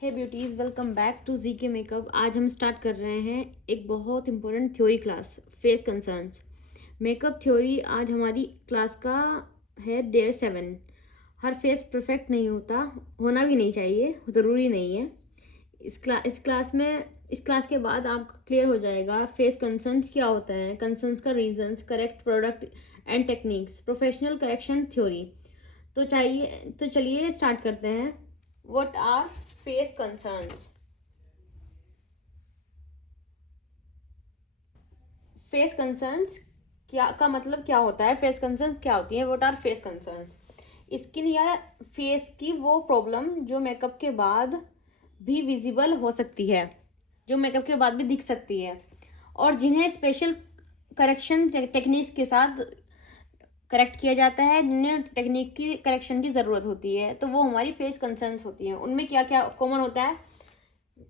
Hey beauties, welcome back to G K makeup. आज हम start कर रहे हैं एक बहुत important theory class, face concerns. Makeup theory आज हमारी क्लास का है डे 7। हर फेस परफेक्ट नहीं होता, होना भी नहीं चाहिए, ज़रूरी नहीं है। इस क्लास के बाद आपको क्लियर हो जाएगा फेस कंसर्न्स क्या होता है, कंसर्न्स का reasons, correct product and techniques, professional correction theory. तो चलिए स्टार्ट करते हैं। What are face concerns? Face concerns क्या का मतलब क्या होता है? फेस कंसर्न्स क्या होती है? What are face concerns? Skin या फेस की वो प्रॉब्लम जो मेकअप के बाद भी विजिबल हो सकती है, जो मेकअप के बाद भी दिख सकती है, और जिन्हें स्पेशल करेक्शन टेक्निक्स के साथ करेक्ट किया जाता है, जिन्हें टेक्निक की करेक्शन की ज़रूरत होती है, तो वो हमारी फेस कंसर्न्स होती हैं। उनमें क्या क्या कॉमन होता है,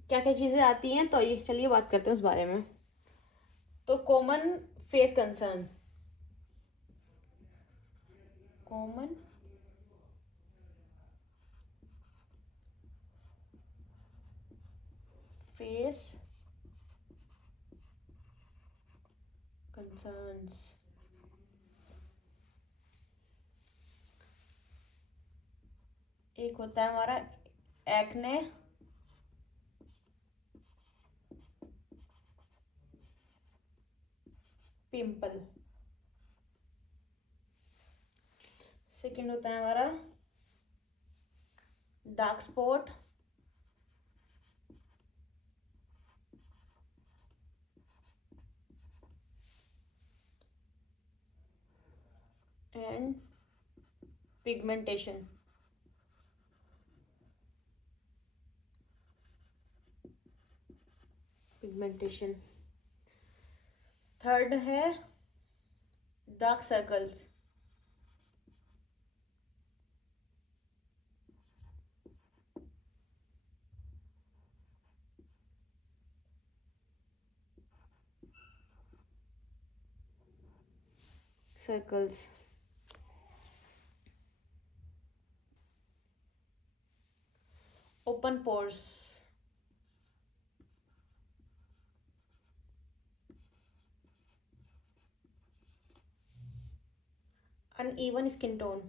क्या क्या चीज़ें आती हैं, तो ये चलिए बात करते हैं उस बारे में। तो common face concern, common face concerns. एक होता है हमारा एक्ने, पिंपल। सेकंड होता है हमारा dark spot, and pigmentation. Pigmentation. Third है dark circles. Circles. Open pores. Uneven skin tone.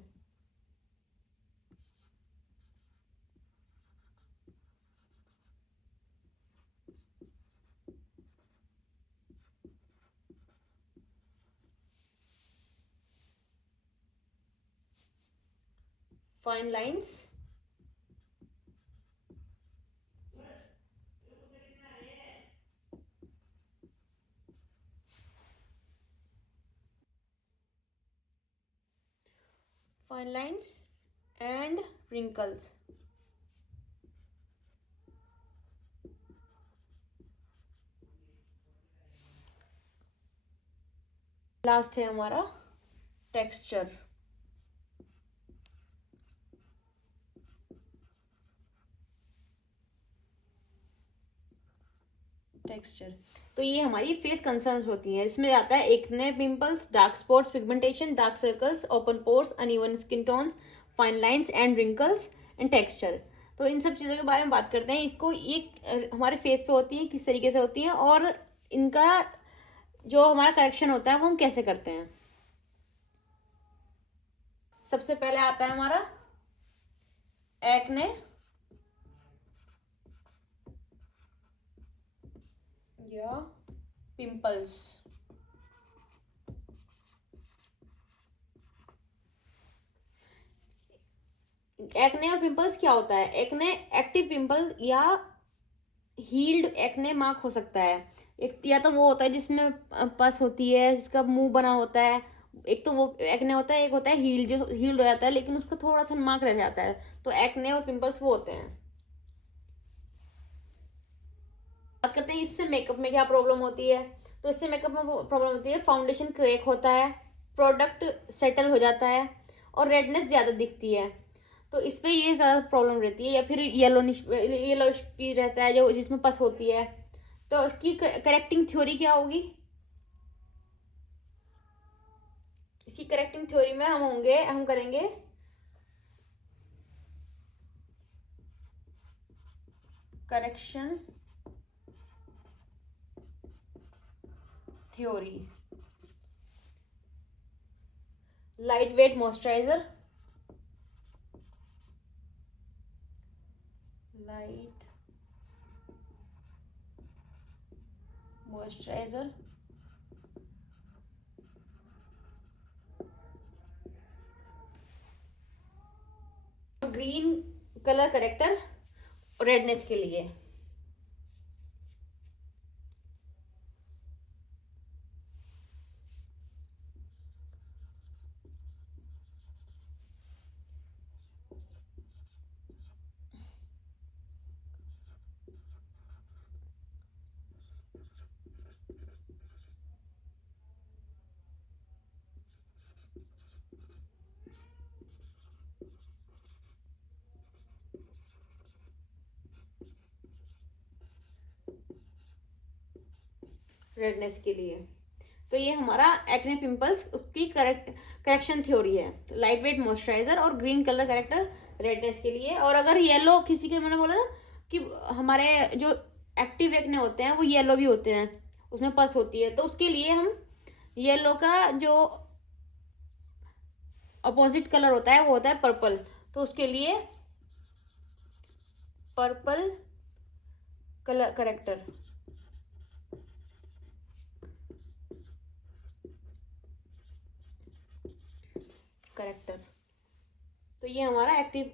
Fine lines. Fine lines and wrinkles. Last है हमारा टेक्सचर। टेक्सचर। तो ये हमारी फेस कंसर्न्स होती हैं। इसमें आता है acne, pimples, dark spots, pigmentation, dark circles, open pores, uneven skin tones, fine lines and wrinkles and texture. तो इन सब चीज़ों के बारे में बात करते हैं। इसको ये हमारे फेस पे होती है, किस तरीके से होती हैं, और इनका जो हमारा करेक्शन होता है वो हम कैसे करते हैं। सबसे पहले आता है हमारा एक्ने या पिंपल्स। एक्ने और पिंपल्स क्या होता है? एक्ने एक्टिव पिंपल या हील्ड एक्ने मार्क हो सकता है। एक या तो वो होता है जिसमें पस होती है, जिसका मुंह बना होता है। एक तो वो एक्ने होता है, एक होता है हील्ड, जो हील्ड हो जाता है लेकिन उसका थोड़ा सा मार्क रह जाता है। तो एक्ने और पिंपल्स वो होते हैं। बात करते हैं इससे मेकअप में क्या प्रॉब्लम होती है। तो इससे मेकअप में प्रॉब्लम होती है, फाउंडेशन क्रैक होता है, प्रोडक्ट सेटल हो जाता है, और रेडनेस ज़्यादा दिखती है। तो इस पे ये ज़्यादा प्रॉब्लम रहती है। या फिर येलोइश भी रहता है जो जिसमें पस होती है। तो इसकी करेक्टिंग थ्योरी क्या होगी? इसकी करेक्टिंग थ्योरी में हम करेंगे correction theory, light weight moisturiser, light moisturiser, green colour corrector redness के लिए। रेडनेस के लिए। तो ये हमारा एक्ने पिंपल्स उसकी करेक्शन थ्योरी है। तो लाइट वेट मॉइस्चराइजर और ग्रीन कलर करेक्टर रेडनेस के लिए। और अगर येलो किसी के, मैंने बोला ना कि हमारे जो एक्टिव एक्ने होते हैं वो येलो भी होते हैं, उसमें पस होती है, तो उसके लिए हम येलो का जो अपोजिट कलर होता है वो होता है पर्पल। तो उसके लिए पर्पल कलर करेक्टर, तो ये हमारा एक्टिव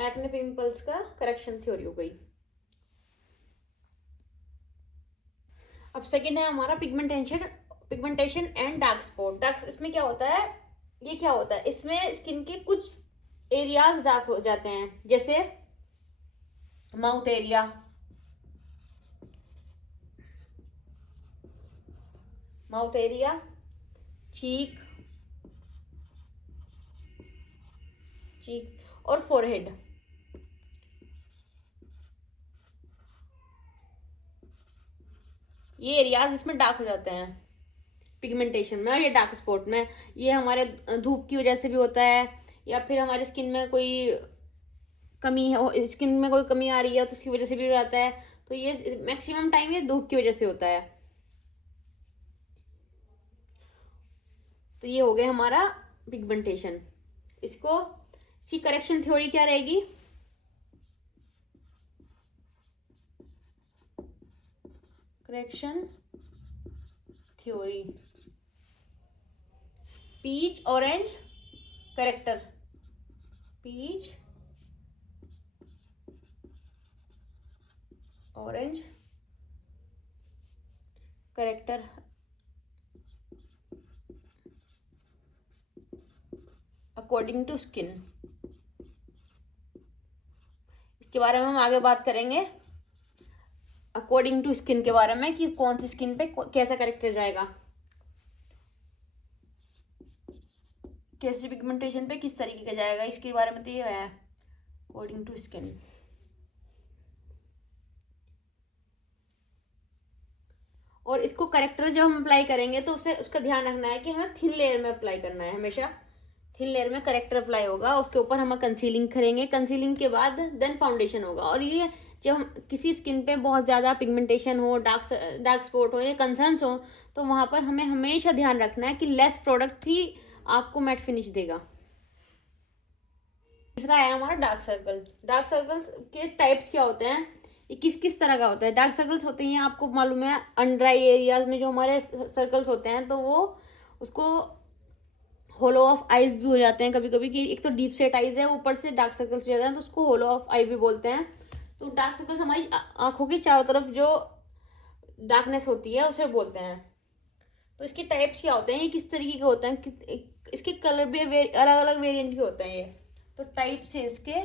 एक्ने पिंपल्स का करेक्शन थ्योरी हो गई। अब सेकंड है हमारा पिगमेंटेशन एंड डार्क स्पॉट। इसमें क्या होता है, ये क्या होता है, इसमें स्किन के कुछ एरियाज डार्क हो जाते हैं, जैसे माउथ एरिया, चीक और फोरहेड। ये एरियाज इसमें डार्क हो जाते हैं पिगमेंटेशन में और ये डार्क स्पॉट में। ये हमारे धूप की वजह से भी होता है, या फिर हमारी स्किन में कोई कमी है, स्किन में कोई कमी आ रही है तो उसकी वजह से भी हो जाता है। तो ये मैक्सिमम टाइम ये धूप की वजह से होता है। तो ये हो गया हमारा पिगमेंटेशन। इसकी करेक्शन थ्योरी क्या रहेगी, correction theory peach orange corrector, peach orange corrector according to skin. इसके बारे में हम आगे बात करेंगे, अकॉर्डिंग टू स्किन के बारे में, कि कौन सी स्किन पे कैसा करेक्टर जाएगा, कैसी पिगमेंटेशन पे किस तरीके का जाएगा, इसके बारे में तो ये है अकॉर्डिंग टू स्किन। और इसको करेक्टर जब हम अप्लाई करेंगे तो उसे उसका ध्यान रखना है कि हमें थिन लेयर में अप्लाई करना है, हमेशा थिन लेयर में करेक्टर अप्लाई होगा। उसके ऊपर हम कंसीलिंग करेंगे, कंसीलिंग के बाद देन फाउंडेशन होगा। और ये जब हम किसी स्किन पे बहुत ज़्यादा पिगमेंटेशन हो, डार्क स्पॉट हो या कंसर्न्स हो, तो वहाँ पर हमें हमेशा ध्यान रखना है कि लेस प्रोडक्ट ही आपको मैट फिनिश देगा। तीसरा है हमारा डार्क सर्कल। डार्क सर्कल्स के टाइप्स क्या होते हैं, ये किस किस तरह का होता है। डार्क सर्कल्स होते हैं, आपको मालूम है, अंडर आई एरियाज में जो हमारे सर्कल्स होते हैं, तो वो उसको होलो ऑफ आईज भी हो जाते हैं कभी कभी, कि एक तो डीप सेट आईज है, ऊपर से डार्क सर्कल्स हो जाते हैं, तो उसको होलो ऑफ आई भी बोलते हैं। तो डार्क सर्कल्स हमारी आंखों की चारों तरफ जो डार्कनेस होती है उसे बोलते हैं। तो इसके टाइप्स क्या होते हैं, ये किस तरीके के होते हैं, इसके कलर भी अलग अलग वेरिएंट के होते हैं ये। तो टाइप्स है इसके,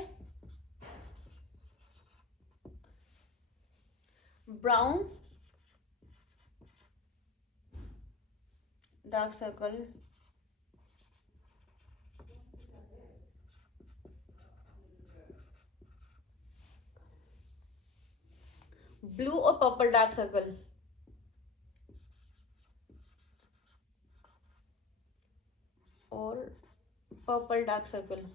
ब्राउन डार्क सर्कल, ब्लू और पर्पल डार्क सर्कल, और पर्पल डार्क सर्कल।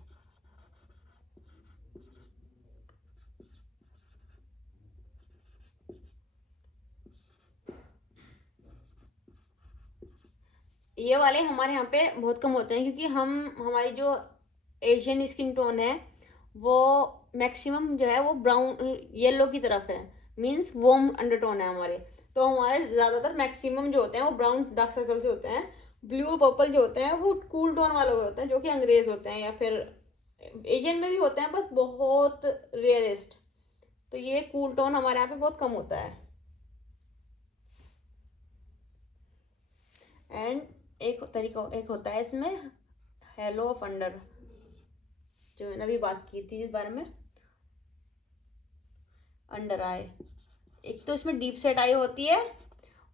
ये वाले हमारे यहाँ पे बहुत कम होते हैं, क्योंकि हमारी जो एशियन स्किन टोन है वो मैक्सिमम जो है वो ब्राउन येलो की तरफ है, मीन्स वार्म अंडरटोन है हमारे। तो हमारे ज़्यादातर मैक्सिमम जो होते हैं वो ब्राउन डार्क सर्कल से होते हैं। ब्लू पर्पल जो होते हैं वो कूल टोन वाले होते हैं, जो कि अंग्रेज होते हैं, या फिर एशियन में भी होते हैं, बट बहुत रेयरेस्ट। तो ये कूल टोन हमारे यहाँ पे बहुत कम होता है। एंड एक होता है इसमें हेलो ऑफ अंडर, जो मैंने अभी बात की थी जिस बारे में, अंडर आई। एक तो इसमें डीप सेट आई होती है,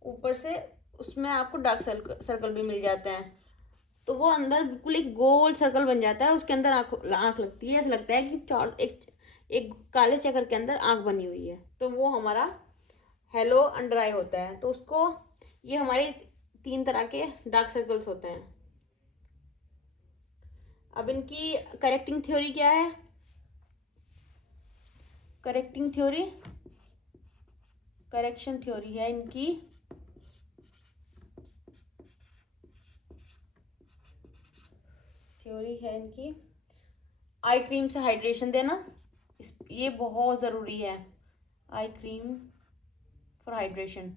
ऊपर से उसमें आपको डार्क सर्कल भी मिल जाते हैं। तो वो अंदर बिल्कुल एक गोल सर्कल बन जाता है, उसके अंदर आँख लगती है, ऐसा लगता है कि चार एक काले चक्कर के अंदर आँख बनी हुई है। तो वो हमारा हेलो अंडर आई होता है। तो उसको ये हमारे 3 तरह के डार्क सर्कल्स होते हैं। अब इनकी करेक्टिंग थ्योरी क्या है? करेक्टिंग थ्योरी, करेक्शन थ्योरी है इनकी आई क्रीम से हाइड्रेशन देना, ये बहुत ज़रूरी है। Eye cream for hydration.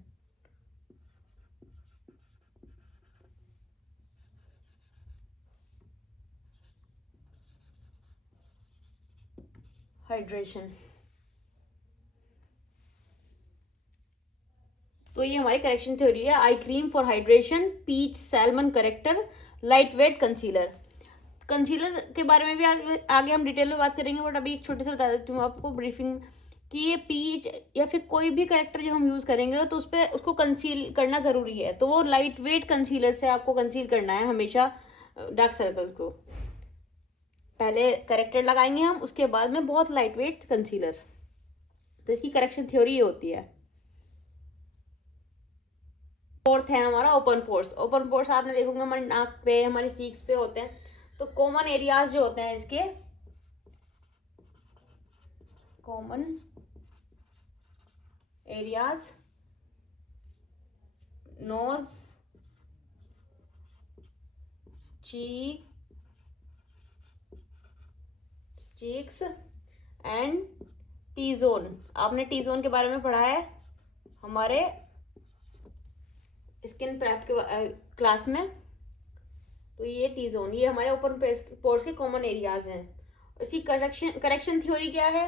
तो ये हमारी करेक्शन थ्योरी है। Eye cream for hydration, peach salmon corrector, light weight concealer. Concealer के बारे में भी आगे हम डिटेल में बात करेंगे, बट अभी एक छोटे से बता देती हूँ आपको ब्रीफिंग कि ये पीच या फिर कोई भी करेक्टर जब हम यूज़ करेंगे तो उस पर उसको कंसील करना ज़रूरी है। तो वो लाइट वेट कंसीलर से आपको कंसील करना है हमेशा डार्क सर्कल को। पहले करेक्टर लगाएंगे हम, उसके बाद में बहुत लाइट वेट कंसीलर। तो इसकी करेक्शन थ्योरी ये होती है। फोर्थ है हमारा ओपन पोर्स। ओपन पोर्स आपने देखोगे हमारी नाक पे, हमारी चीक्स पे होते हैं। तो कॉमन एरियाज जो होते हैं इसके, common areas nose, cheeks and T zone. आपने टी जोन के बारे में पढ़ा है हमारे स्किन प्रेप के क्लास में। तो ये टी जोन, ये हमारे ओपन पोर्स के कॉमन एरियाज हैं। और इसकी करेक्शन थ्योरी क्या है?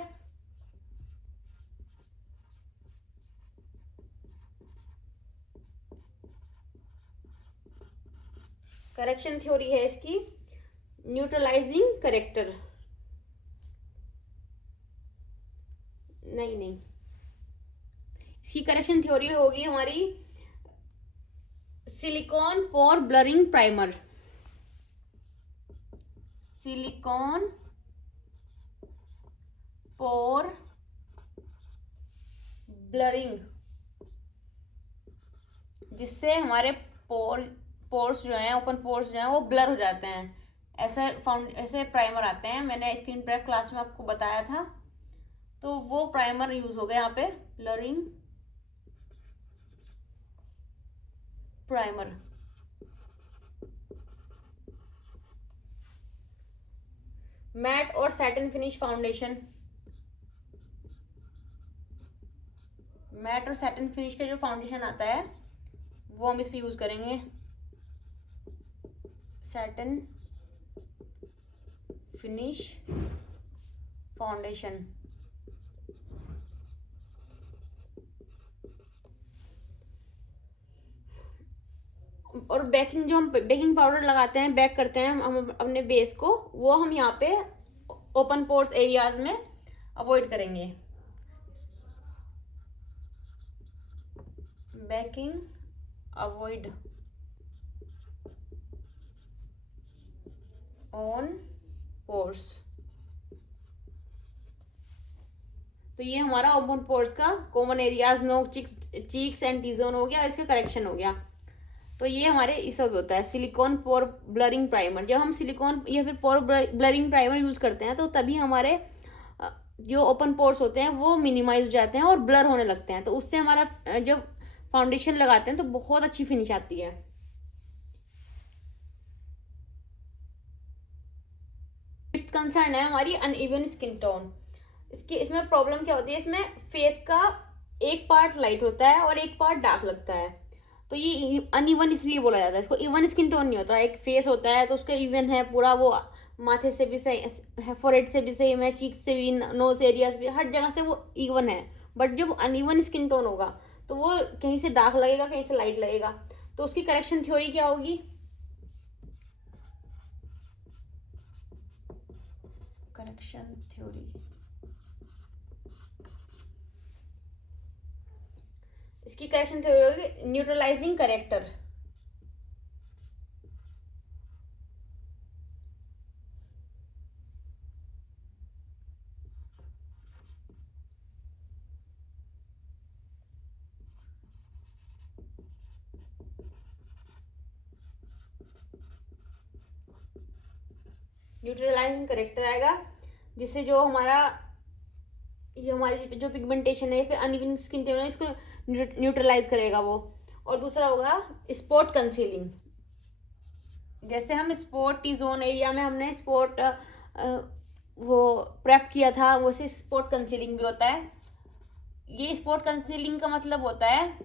करेक्शन थ्योरी है इसकी न्यूट्रलाइजिंग करेक्टर। नहीं, इसकी करेक्शन थ्योरी होगी हमारी सिलिकॉन पोर ब्लरिंग प्राइमर। सिलिकॉन पोर ब्लरिंग, जिससे हमारे पोर्स जो हैं, ओपन पोर्स जो हैं वो ब्लर हो जाते हैं। ऐसे प्राइमर आते हैं, मैंने स्किन प्रेप क्लास में आपको बताया था। तो वो प्राइमर यूज हो गया यहाँ पे, ब्लरिंग प्राइमर। मैट और सैटिन फिनिश फाउंडेशन। मैट और सैटिन फिनिश का जो फाउंडेशन आता है वो हम इस पे यूज करेंगे, सैटिन फिनिश फाउंडेशन। और बेकिंग, जो हम बेकिंग पाउडर लगाते हैं, बेक करते हैं हम अपने बेस को, वो हम यहाँ पे ओपन पोर्स एरियाज में अवॉइड करेंगे। Baking avoid on pores. तो ये हमारा ओपन पोर्स का कॉमन एरियाज, नोक, चीक्स एंड टी जोन हो गया, और इसका करेक्शन हो गया। तो ये हमारे इस सब होता है सिलिकॉन पोर ब्लरिंग प्राइमर। जब हम सिलिकॉन या फिर पोर ब्लरिंग प्राइमर यूज करते हैं तो तभी हमारे जो ओपन पोर्स होते हैं वो मिनिमाइज हो जाते हैं और ब्लर होने लगते हैं। तो उससे हमारा जब फाउंडेशन लगाते हैं तो बहुत अच्छी फिनिश आती है। फिफ्थ कंसर्न है हमारी अनइवन स्किन टोन। इसमें प्रॉब्लम क्या होती है, इसमें फेस का एक पार्ट लाइट होता है और एक पार्ट डार्क लगता है, तो ये अनइवन इसलिए बोला जाता है इसको। इवन स्किन टोन नहीं होता, एक फेस होता है तो उसका इवन है पूरा, वो माथे से भी सही, फोरहेड से भी सेम है, चीक से भी, नोज एरिया से भी, हर जगह से वो इवन है। बट जब अनइवन स्किन टोन होगा तो वो कहीं से डार्क लगेगा, कहीं से लाइट लगेगा। तो उसकी करेक्शन थ्योरी क्या होगी? करेक्शन थ्योरी, इसकी करेक्शन थ्योरी होगी न्यूट्रलाइजिंग करेक्टर। न्यूट्रलाइजिंग करेक्टर आएगा, जिससे जो ये हमारी जो पिगमेंटेशन है, फिर अनइवन स्किन टोन है, इसको न्यूट्रलाइज करेगा वो। और दूसरा होगा स्पॉट कंसीलिंग। जैसे हम स्पॉट टी जोन एरिया में हमने स्पॉट वो प्रेप किया था, वो से स्पॉट कंसीलिंग भी होता है। ये स्पॉट कंसीलिंग का मतलब होता है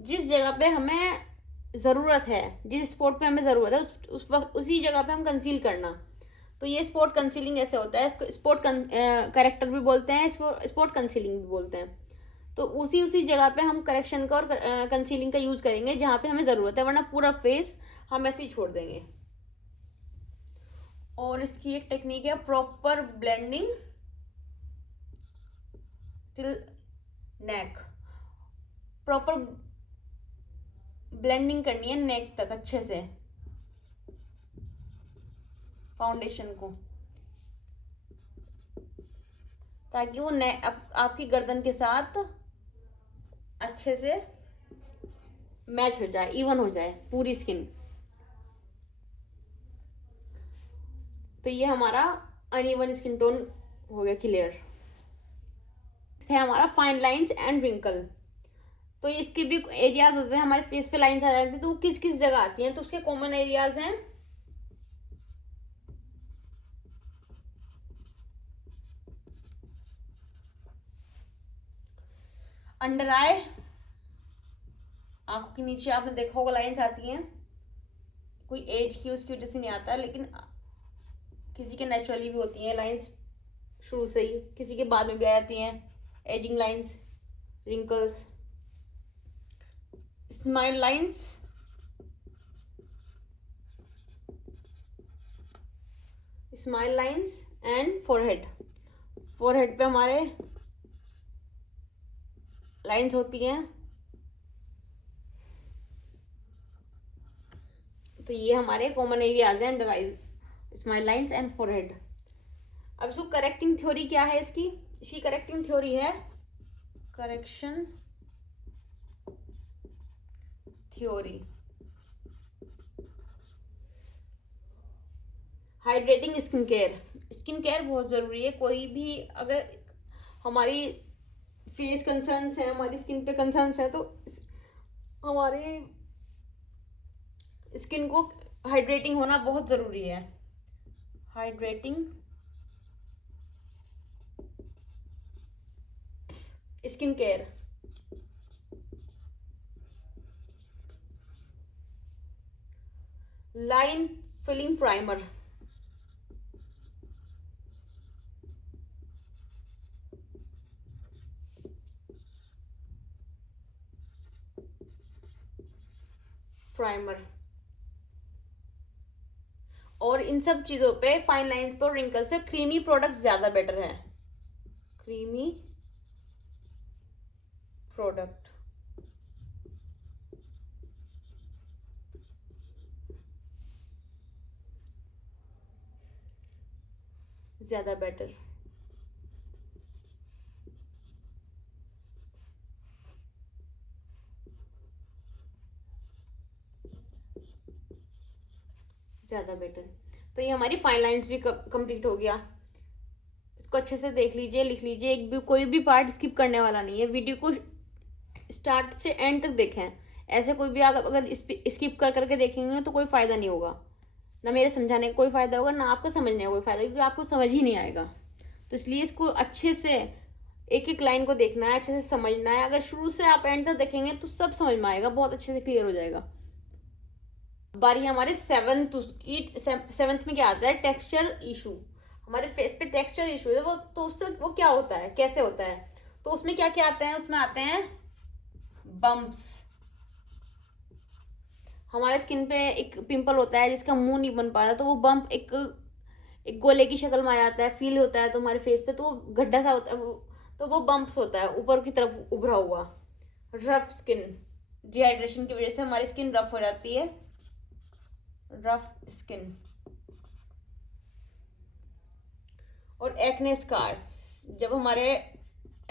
जिस जगह पे हमें ज़रूरत है, जिस स्पॉट पे हमें ज़रूरत है उस वक्त उसी जगह पे हम कंसील करना। तो ये स्पॉट कंसीलिंग ऐसे होता है, इसको स्पॉट करेक्टर भी बोलते हैं, स्पॉट कंसीलिंग भी बोलते हैं। तो उसी जगह पे हम करेक्शन का और कंसीलिंग का यूज़ करेंगे जहाँ पे हमें ज़रूरत है, वरना पूरा फेस हम ऐसे ही छोड़ देंगे। और इसकी एक टेक्निक है प्रॉपर ब्लेंडिंग टिल नेक। प्रॉपर ब्लेंडिंग करनी है नेक तक अच्छे से फाउंडेशन को, ताकि वो आपकी गर्दन के साथ अच्छे से मैच हो जाए, इवन हो जाए पूरी स्किन। तो ये हमारा अनइवन स्किन टोन हो गया क्लियर। है हमारा फाइन लाइंस एंड रिंकल। तो इसके भी एरियाज होते हैं, हमारे फेस पे लाइंस आ जाती है, तो वो किस किस जगह आती हैं? तो उसके कॉमन एरियाज हैं अंडर आई, आंखों के नीचे आपने देखा होगा लाइंस आती हैं, कोई एज की उसकी वजह से नहीं आता, लेकिन किसी के नेचुरली भी होती हैं लाइंस शुरू से ही, किसी के बाद में भी आ जाती हैं ageing lines, wrinkles, smile lines, smile lines and forehead. Forehead पे हमारे लाइंस होती हैं। तो ये हमारे कॉमन एरियाज हैं under eyes, smile lines and forehead. अब इसको करेक्टिंग थ्योरी क्या है इसकी करेक्टिंग थ्योरी है correction theory. Hydrating skin care. Skin care बहुत ज़रूरी है। कोई भी अगर हमारी फेस कंसर्न्स हैं, हमारी स्किन पे कंसर्न्स हैं, तो हमारे स्किन को हाइड्रेटिंग होना बहुत ज़रूरी है। Hydrating skin care. Line filling primer. और इन सब चीज़ों पे, फाइन लाइंस पे और रिंकल्स पे क्रीमी प्रोडक्ट ज़्यादा बेटर है। क्रीमी प्रोडक्ट ज़्यादा बेटर। ज़्यादा बेटर। तो ये हमारी फाइन लाइंस भी कंप्लीट हो गया। इसको अच्छे से देख लीजिए, लिख लीजिए, एक भी कोई भी पार्ट स्किप करने वाला नहीं है। वीडियो को स्टार्ट से एंड तक देखें। ऐसे कोई भी अगर स्किप कर करके देखेंगे तो कोई फ़ायदा नहीं होगा। ना मेरे समझाने का कोई फ़ायदा होगा, ना आपको समझने का कोई फ़ायदा, क्योंकि आपको समझ ही नहीं आएगा। तो इसलिए इसको अच्छे से एक एक लाइन को देखना है, अच्छे से समझना है। अगर शुरू से आप एंड तक देखेंगे तो सब समझ में आएगा, बहुत अच्छे से क्लियर हो जाएगा। बारी हमारे सेवंथ में क्या आता है, टेक्सचर इशू। हमारे फेस पे टेक्सचर इशू है, वो तो उससे वो क्या होता है, कैसे होता है, तो उसमें क्या क्या आते हैं, उसमें आते हैं बम्प्स। हमारे स्किन पे एक पिंपल होता है जिसका मुंह नहीं बन पाता, तो वो बम्प एक गोले की शक्ल में आ जाता है, फील होता है तो हमारे फेस पे, तो वो गड्ढा सा होता है वो, तो वो बम्प्स होता है ऊपर की तरफ उभरा हुआ। रफ स्किन, डिहाइड्रेशन की वजह से हमारी स्किन रफ हो जाती है, रफ स्किन। और एक्ने स्कार्स, जब हमारे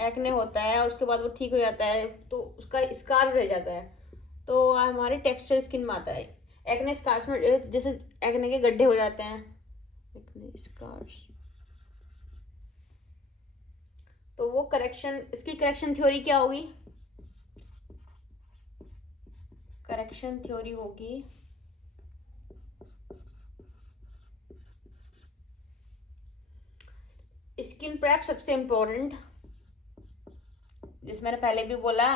एक्ने होता है और उसके बाद वो ठीक हो जाता है तो उसका स्कार रह जाता है, तो हमारे टेक्सचर स्किन में आता है। एक्ने स्कार्स में जैसे एक्ने के गड्ढे हो जाते हैं, एक्ने स्कार्स, तो वो करेक्शन, इसकी करेक्शन थ्योरी क्या होगी, करेक्शन थ्योरी होगी स्किन प्रेप सबसे इम्पोर्टेंट। जैसे मैंने पहले भी बोला,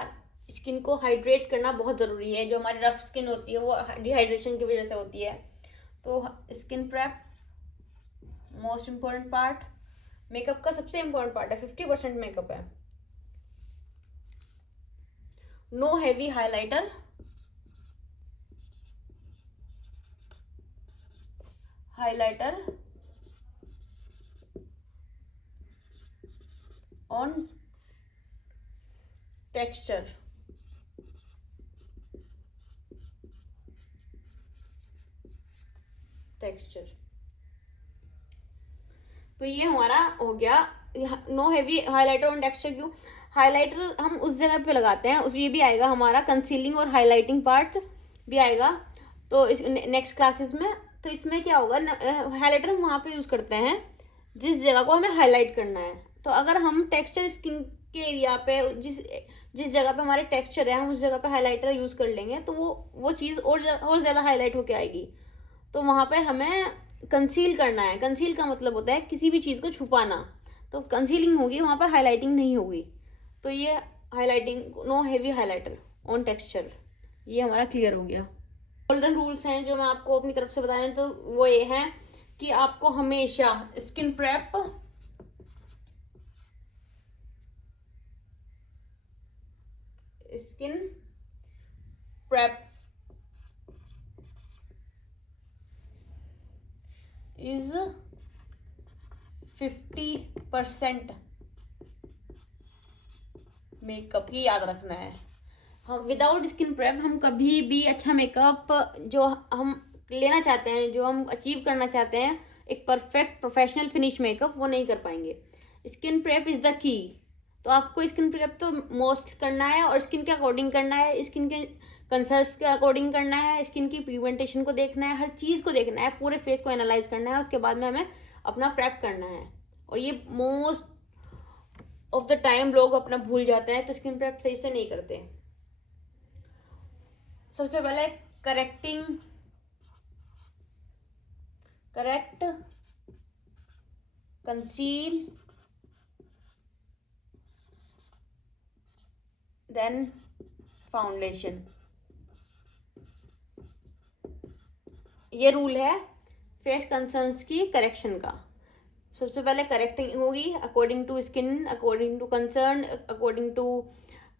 स्किन को हाइड्रेट करना बहुत ज़रूरी है। जो हमारी रफ स्किन होती है वो डिहाइड्रेशन की वजह से होती है। तो skin prep most important part, makeup का सबसे इम्पोर्टेंट पार्ट है, 50% मेकअप है। Know heavy highlighter, highlighter on texture, texture. तो ये हमारा हो गया know heavy highlighter on texture. क्यों हाइलाइटर हम उस जगह पे लगाते हैं, उस ये भी आएगा हमारा कंसीलिंग और हाइलाइटिंग पार्ट भी आएगा तो इस नेक्स्ट क्लासेस में। तो इसमें क्या होगा, हाइलाइटर हम वहाँ पे यूज़ करते हैं जिस जगह को हमें हाईलाइट करना है। तो अगर हम टेक्सचर स्किन के एरिया पे जिस जिस जगह पे हमारे टेक्सचर है, हम उस जगह पे हाइलाइटर यूज़ कर लेंगे तो वो चीज़ और ज़्यादा हाईलाइट होके आएगी। तो वहाँ पर हमें कंसील करना है। कंसील का मतलब होता है किसी भी चीज़ को छुपाना, तो कंसीलिंग होगी वहाँ पर, हाईलाइटिंग नहीं होगी। तो ये highlighting, know heavy highlighter on texture, ये हमारा क्लियर हो गया। गोल्डन रूल्स हैं जो मैं आपको अपनी तरफ से बता रही हूँ, तो वो ये हैं कि आपको हमेशा स्किन प्रेप इज 50% मेकअप, ये याद रखना है। हम विदाउट स्किन प्रेप हम कभी भी अच्छा मेकअप जो हम लेना चाहते हैं, जो हम अचीव करना चाहते हैं, एक परफेक्ट प्रोफेशनल फिनिश मेकअप, वो नहीं कर पाएंगे। Skin prep is the key. तो आपको स्किन प्रेप तो मोस्ट करना है और स्किन के अकॉर्डिंग करना है, स्किन के कंसर्न्स के अकॉर्डिंग करना है, स्किन की पिगमेंटेशन को देखना है, हर चीज़ को देखना है, पूरे फेस को एनालाइज करना है, उसके बाद में हमें अपना प्रेप करना है। और ये मोस्ट ऑफ द टाइम लोग अपना भूल जाते हैं, तो स्किन प्रेप सही से नहीं करते। सबसे पहले करेक्ट कंसील देन फाउंडेशन, ये रूल है फेस कंसर्न्स की करेक्शन का। सबसे पहले करेक्टिंग होगी according to skin, according to concern, according to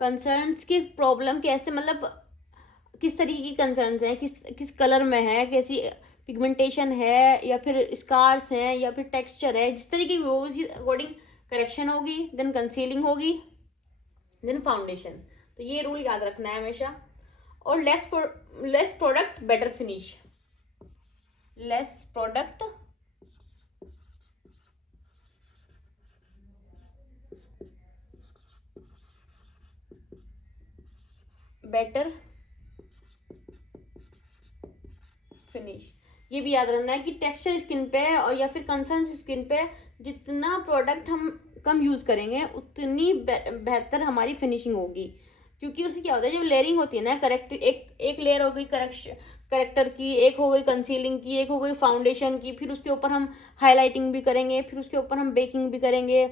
concerns की प्रॉब्लम कैसे, मतलब किस तरीके की कंसर्न्स हैं, किस कलर में है, कैसी पिगमेंटेशन है, या फिर स्कार्स हैं, या फिर टेक्सचर है, जिस तरीके की वो अकॉर्डिंग करेक्शन होगी, देन कंसीलिंग होगी, देन फाउंडेशन। तो ये रूल याद रखना है हमेशा। और less product better finish, less product better finish, ये भी याद रखना है कि टेक्सचर स्किन पे और या फिर कंसर्न स्किन पे जितना प्रोडक्ट हम कम यूज़ करेंगे उतनी बेहतर हमारी फिनिशिंग होगी। क्योंकि उससे क्या होता है, जब लेयरिंग होती है ना, करेक्ट एक लेयर हो गई करेक्टर की, एक हो गई कंसीलिंग की, एक हो गई फाउंडेशन की, फिर उसके ऊपर हम हाईलाइटिंग भी करेंगे, फिर उसके ऊपर हम बेकिंग भी करेंगे।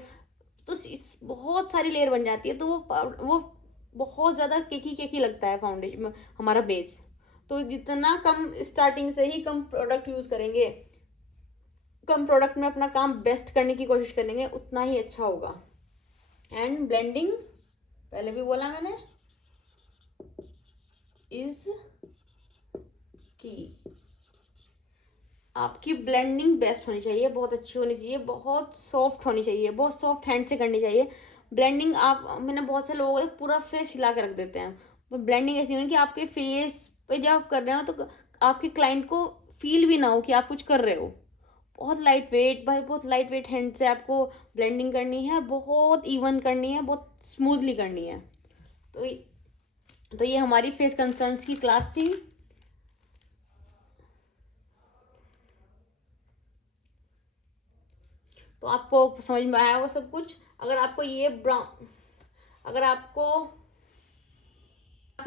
तो बहुत सारी लेयर बन जाती है, तो वो बहुत ज़्यादा केकी केकी लगता है फाउंडेशन हमारा बेस। तो जितना कम स्टार्टिंग से ही कम प्रोडक्ट यूज़ करेंगे, कम प्रोडक्ट में अपना काम बेस्ट करने की कोशिश करेंगे, उतना ही अच्छा होगा। एंड ब्लेंडिंग पहले भी बोला मैंने, इज की। आपकी ब्लेंडिंग बेस्ट होनी चाहिए, बहुत अच्छी होनी चाहिए, बहुत सॉफ्ट होनी चाहिए, बहुत सॉफ्ट हैंड से करनी चाहिए ब्लेंडिंग। मैंने बहुत से लोगों को पूरा फेस हिला के रख देते हैं, तो ब्लेंडिंग ऐसी होनी कि आपके फेस पे जब आप कर रहे हो तो आपके क्लाइंट को फील भी ना हो कि आप कुछ कर रहे हो। बहुत लाइट वेट भाई, बहुत लाइट वेट हैंड से आपको ब्लेंडिंग करनी है, बहुत इवन करनी है, बहुत स्मूथली करनी है। तो ये हमारी फेस कंसर्न्स की क्लास थी। तो आपको समझ में आया वो सब कुछ। अगर आपको ये अगर आपको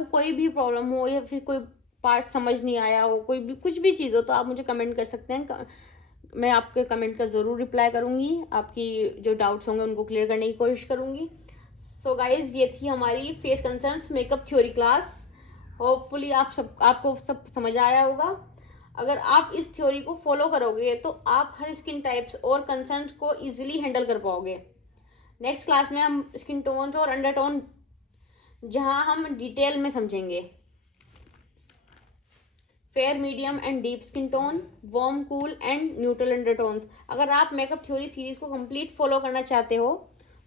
कोई भी प्रॉब्लम हो या फिर कोई पार्ट समझ नहीं आया हो, कोई भी कुछ भी चीज़ हो, तो आप मुझे कमेंट कर सकते हैं। मैं आपके कमेंट का ज़रूर रिप्लाई करूँगी, आपकी जो डाउट्स होंगे उनको क्लियर करने की कोशिश करूँगी। सो गाइज, ये थी हमारी face concerns makeup theory class. Hopefully आपको सब समझ आया होगा। अगर आप इस थ्योरी को फॉलो करोगे तो आप हर स्किन टाइप्स और कंसर्न को इजीली हैंडल कर पाओगे। नेक्स्ट क्लास में हम स्किन टोन्स और अंडरटोन जहां हम डिटेल में समझेंगे। Fair, medium and deep skin tone, warm, cool and neutral undertones. अगर आप मेकअप थ्योरी सीरीज को कंप्लीट फॉलो करना चाहते हो,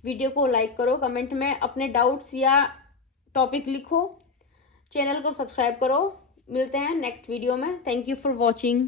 वीडियो को लाइक करो, कमेंट में अपने डाउट्स या टॉपिक लिखो, चैनल को सब्सक्राइब करो। मिलते हैं नेक्स्ट वीडियो में। Thank you for watching.